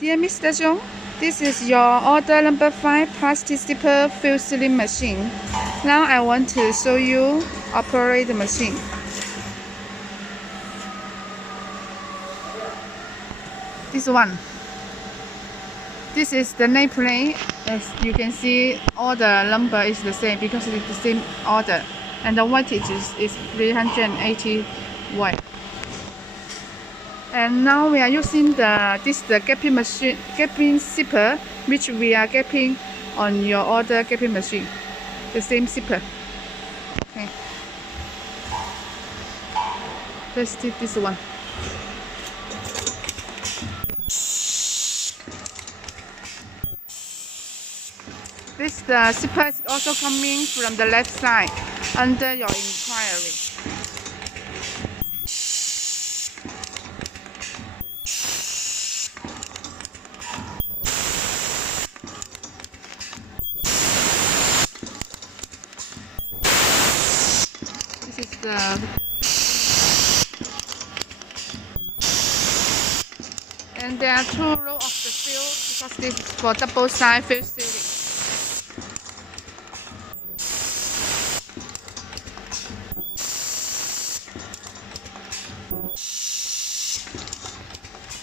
Dear Mr. Zhong, this is your order number 5 plastic zipper fill sealing machine. Now I want to show you operate the machine. This one. This is the nameplate. As you can see, all the number is the same because it's the same order, and the wattage is 380 watt. And now we are using the gapping machine, gapping zipper, which we are gapping on your order gapping machine. The same zipper. Okay. Let's do this one. This zipper is also coming from the left side under your inquiry. This is and there are 2 rows of the fill because this is for double side fill sealing.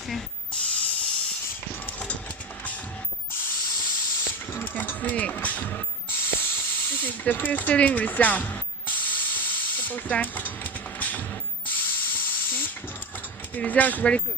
Okay. You can see this is the fill sealing result. Double side. Okay. The result is very good.